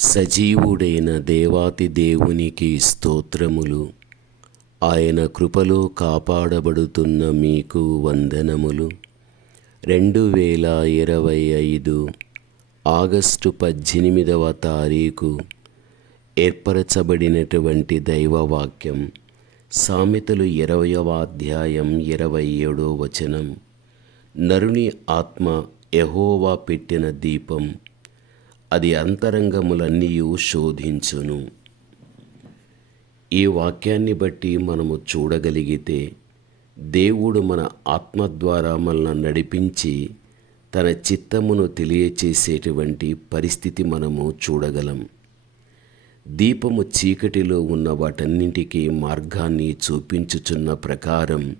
సజీవుడైన దేవాతి దేవునికి స్తోత్రములు. ఆయన కృపలో కాపాడబడుతున్న మీకు వందనములు. రెండు వేల ఇరవై ఐదు ఆగస్టు పద్దెనిమిదవ తారీఖు ఏర్పరచబడినటువంటి దైవవాక్యం సామెతలు ఇరవయవ అధ్యాయం ఇరవై ఏడో వచనం. నరుని ఆత్మ యహోవా పెట్టిన దీపం అది అంతరంగములన్నీయు శోధించును. ఈ వాక్యాన్ని బట్టి మనము చూడగలిగితే దేవుడు మన ఆత్మ ద్వారా మనల్ని నడిపించి తన చిత్తమును తెలియచేసేటువంటి పరిస్థితి మనము చూడగలం. దీపము చీకటిలో ఉన్న వాటన్నింటికీ మార్గాన్ని చూపించుచున్న ప్రకారం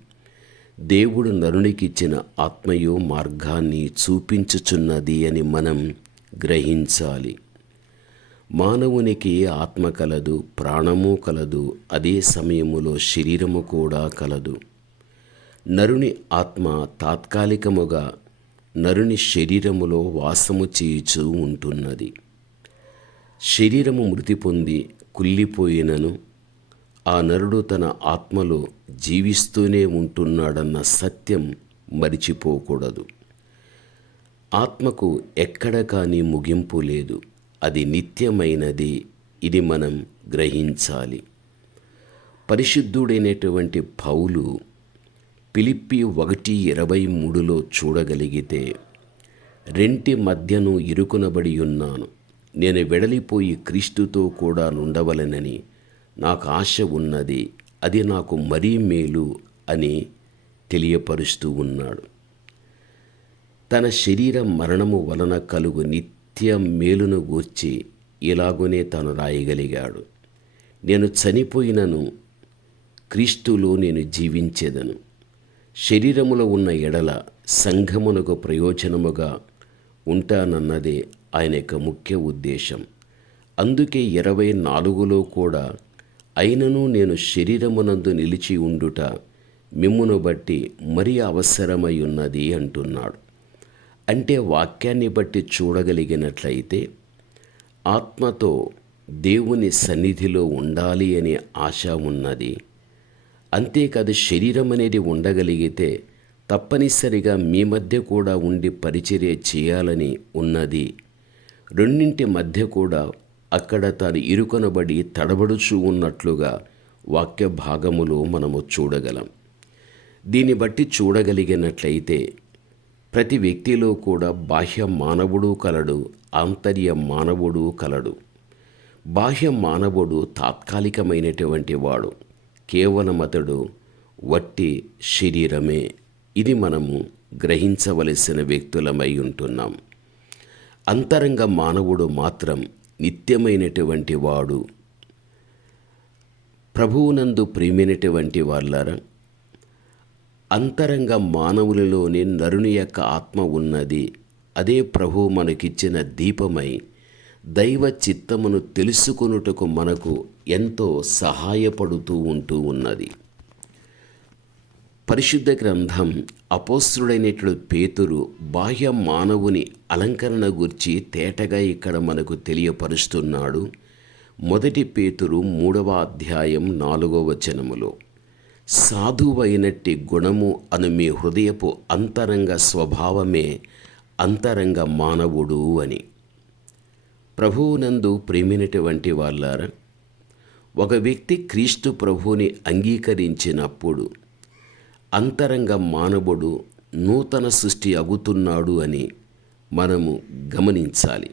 దేవుడు నరునికిచ్చిన ఆత్మయో మార్గాన్ని చూపించుచున్నది అని మనం గ్రహించాలి. మానవునికి ఆత్మ కలదు ప్రాణము కలదు అదే సమయములో శరీరము కూడా కలదు. నరుని ఆత్మ తాత్కాలికముగా నరుని శరీరములో వాసము చేయుచూ ఉంటున్నది. శరీరము మృతి పొంది కుళ్ళిపోయినను ఆ నరుడు తన ఆత్మలో జీవిస్తూనే ఉంటున్నాడన్న సత్యం మరిచిపోకూడదు. ఆత్మకు ఎక్కడ కానీ ముగింపు లేదు. అది నిత్యమైనది. ఇది మనం గ్రహించాలి. పరిశుద్ధుడైనటువంటి పౌలు పిలిప్పి ఒకటి ఇరవై మూడులో చూడగలిగితే రెంటి మధ్యను ఇరుకునబడి ఉన్నాను. నేను వెడలిపోయి క్రీస్తుతో కూడా నుండవలనని నాకు ఆశ ఉన్నది. అది నాకు మరీ మేలు అని తెలియపరుస్తూ ఉన్నాడు. తన శరీర మరణము వలన కలుగు నిత్య మేలును గూర్చి ఇలాగునే తాను రాయగలిగాడు. నేను చనిపోయినను క్రీస్తులో నేను జీవించేదను. శరీరములో ఉన్న ఎడల సంఘమునకు ప్రయోజనముగా ఉంటానన్నదే ఆయన యొక్క ముఖ్య ఉద్దేశం. అందుకే ఇరవై నాలుగులో కూడా అయినను నేను శరీరమునందు నిలిచి ఉండుట మిమ్మును బట్టి మరీ అవసరమై ఉన్నది అంటున్నాడు. అంటే వాక్యాన్ని బట్టి చూడగలిగినట్లయితే ఆత్మతో దేవుని సన్నిధిలో ఉండాలి అనే ఆశ ఉన్నది. అంతేకాదు శరీరం అనేది ఉండగలిగితే తప్పనిసరిగా మీ మధ్య కూడా ఉండి పరిచర్య చేయాలని ఉన్నది. రెండింటి మధ్య కూడా అక్కడ తాను ఇరుకొనబడి తడబడుచూ ఉన్నట్లుగా వాక్య భాగములో మనము చూడగలం. దీన్ని బట్టి చూడగలిగినట్లయితే ప్రతి వ్యక్తిలో కూడా బాహ్య మానవుడు కలడు ఆంతర్య మానవుడు కలడు. బాహ్య మానవుడు తాత్కాలికమైనటువంటి వాడు కేవలం అతడు వట్టి శరీరమే. ఇది మనము గ్రహించవలసిన వ్యక్తులమై ఉంటున్నాం. అంతరంగ మానవుడు మాత్రం నిత్యమైనటువంటి వాడు. ప్రభువునందు ప్రేమైనటువంటి వాళ్ళారా అంతరంగ మానవులలోని నరుని యొక్క ఆత్మ ఉన్నది. అదే ప్రభు మనకిచ్చిన దీపమై దైవ చిత్తమును తెలుసుకొనుటకు మనకు ఎంతో సహాయపడుతూ ఉంటూ ఉన్నది. పరిశుద్ధ గ్రంథం అపోస్తుడైనట్లు పేతురు బాహ్య మానవుని అలంకరణ గురించి తేటగా ఇక్కడ మనకు తెలియపరుస్తున్నాడు. మొదటి పేతురు మూడవ అధ్యాయం నాలుగవ వచనములో. సాధువైనట్టి గుణము అను మీ హృదయపు అంతరంగ స్వభావమే అంతరంగ మానవుడు అని. ప్రభువునందు ప్రేమినటువంటి వాళ్ళారా ఒక వ్యక్తి క్రీస్తు ప్రభువుని అంగీకరించినప్పుడు అంతరంగ మానవుడు నూతన సృష్టి అగుతున్నాడు అని మనము గమనించాలి.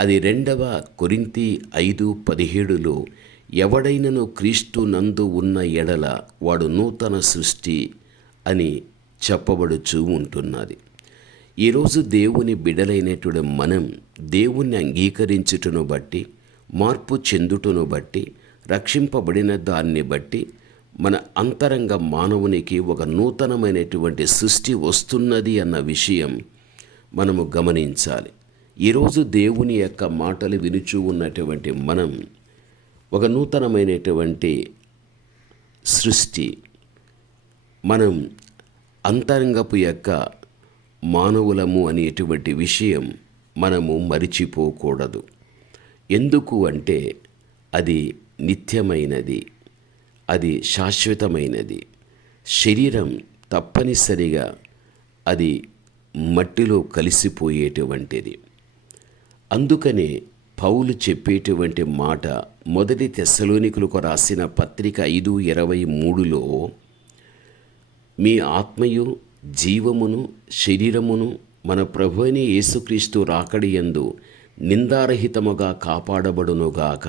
అది రెండవ కొరింతి ఐదు పదిహేడులో ఎవడైనను క్రీస్తు నందు ఉన్న ఎడల వాడు నూతన సృష్టి అని చెప్పబడుచూ ఉంటున్నది. ఈరోజు దేవుని బిడలైనటువంటి మనం దేవుణ్ణి అంగీకరించుటను బట్టి మార్పు చెందుటను బట్టి రక్షింపబడిన దాన్ని బట్టి మన అంతరంగ మానవునికి ఒక నూతనమైనటువంటి సృష్టి వస్తున్నది అన్న విషయం మనము గమనించాలి. ఈరోజు దేవుని యొక్క మాటలు వినుచూ ఉన్నటువంటి మనం ఒక నూతనమైనటువంటి సృష్టి. మనం అంతరంగపు యొక్క మానవులము అనేటువంటి విషయం మనము మరిచిపోకూడదు. ఎందుకు అంటే అది నిత్యమైనది అది శాశ్వతమైనది. శరీరం తప్పనిసరిగా అది మట్టిలో కలిసిపోయేటువంటిది. అందుకనే పౌలు చెప్పేటువంటి మాట మొదటి తెస్సలోనికులకు రాసిన పత్రిక ఐదు ఇరవై మూడులో మీ ఆత్మయు జీవమును శరీరమును మన ప్రభు అయిన యేసుక్రీస్తు రాకడియందు నిందారహితముగా కాపాడబడునుగాక.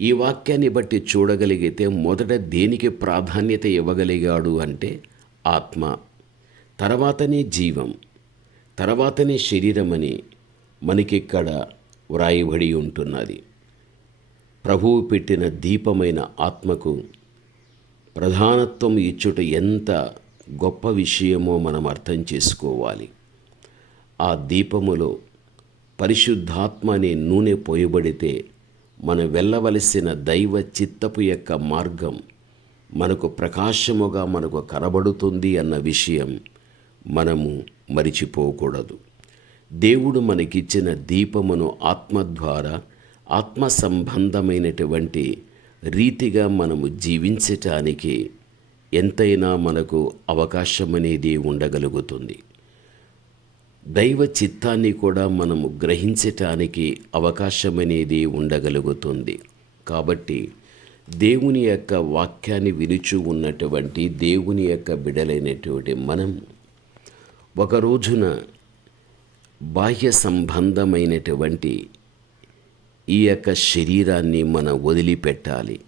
ఈ వాక్యాన్ని బట్టి చూడగలిగితే మొదట దేనికి ప్రాధాన్యత ఇవ్వగలిగాడు అంటే ఆత్మ తర్వాతనే జీవం తర్వాతనే శరీరమని మనకిక్కడ వ్రాయబడి ఉంటున్నది ప్రభువు పెట్టిన దీపమైన ఆత్మకు ప్రధానత్వం ఇచ్చుట ఎంత గొప్ప విషయమో మనం అర్థం చేసుకోవాలి. ఆ దీపములో పరిశుద్ధాత్మ అనే నూనె పోయబడితే మనం వెళ్ళవలసిన దైవ చిత్తపు యొక్క మార్గం మనకు ప్రకాశముగా మనకు కనబడుతుంది అన్న విషయం మనము మరిచిపోకూడదు. దేవుడు మనకిచ్చిన దీపమును ఆత్మ ద్వారా ఆత్మ సంబంధమైనటువంటి రీతిగా మనము జీవించటానికి ఎంతైనా మనకు అవకాశం అనేది ఉండగలుగుతుంది. దైవ చిత్తాన్ని కూడా మనము గ్రహించటానికి అవకాశం అనేది ఉండగలుగుతుంది. కాబట్టి దేవుని యొక్క వాక్యాన్ని వినుచు ఉన్నటువంటి దేవుని యొక్క బిడలైనటువంటి మనం ఒక రోజున బాహ్య సంబంధమైనటువంటి ఈ యొక్క శరీరాన్ని మనం వదిలిపెట్టాలి.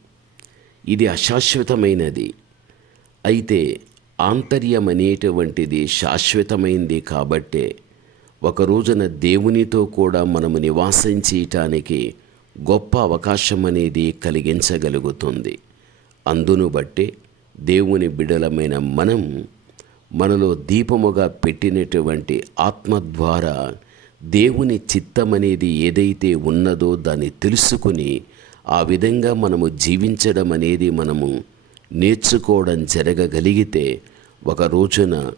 ఇది అశాశ్వతమైనది. అయితే ఆంతర్యం అనేటువంటిది శాశ్వతమైంది కాబట్టే ఒక రోజున దేవునితో కూడా మనము నివాసం చేయటానికి గొప్ప అవకాశం అనేది కలిగించగలుగుతుంది. అందును బట్టి దేవుని బిడలమైన మనం మనలో దీపముగా పెట్టినటువంటి ఆత్మ ద్వారా దేవుని చిత్తమనేది ఏదైతే ఉన్నదో దాన్ని తెలుసుకుని ఆ విధంగా మనము జీవించడం అనేది మనము నేర్చుకోవడం జరగగలిగితే ఒక రోజున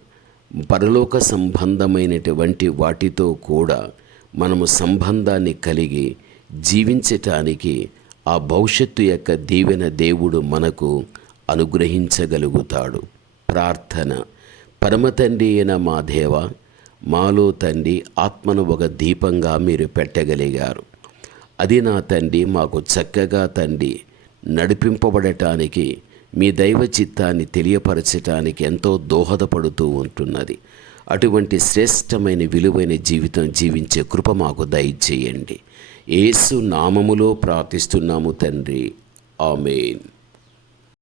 పరలోక సంబంధమైనటువంటి వాటితో కూడా మనము సంబంధాన్ని కలిగి జీవించటానికి ఆ భవిష్యత్తు యొక్క దీవెన దేవుడు మనకు అనుగ్రహించగలుగుతాడు. ప్రార్థన. పరమతండ్రి అయిన మా దేవ మాలో తండ్రి ఆత్మను ఒక దీపంగా మీరు పెట్టగలిగారు. అది నా తండ్రి మాకు చక్కగా తండ్రి నడిపింపబడటానికి మీ దైవ చిత్తాన్ని తెలియపరచటానికి ఎంతో దోహదపడుతూ ఉంటున్నది. అటువంటి శ్రేష్టమైన విలువైన జీవితం జీవించే కృప మాకు దయచేయండి. ఏసు నామములో ప్రార్థిస్తున్నాము తండ్రి. ఆమెన్.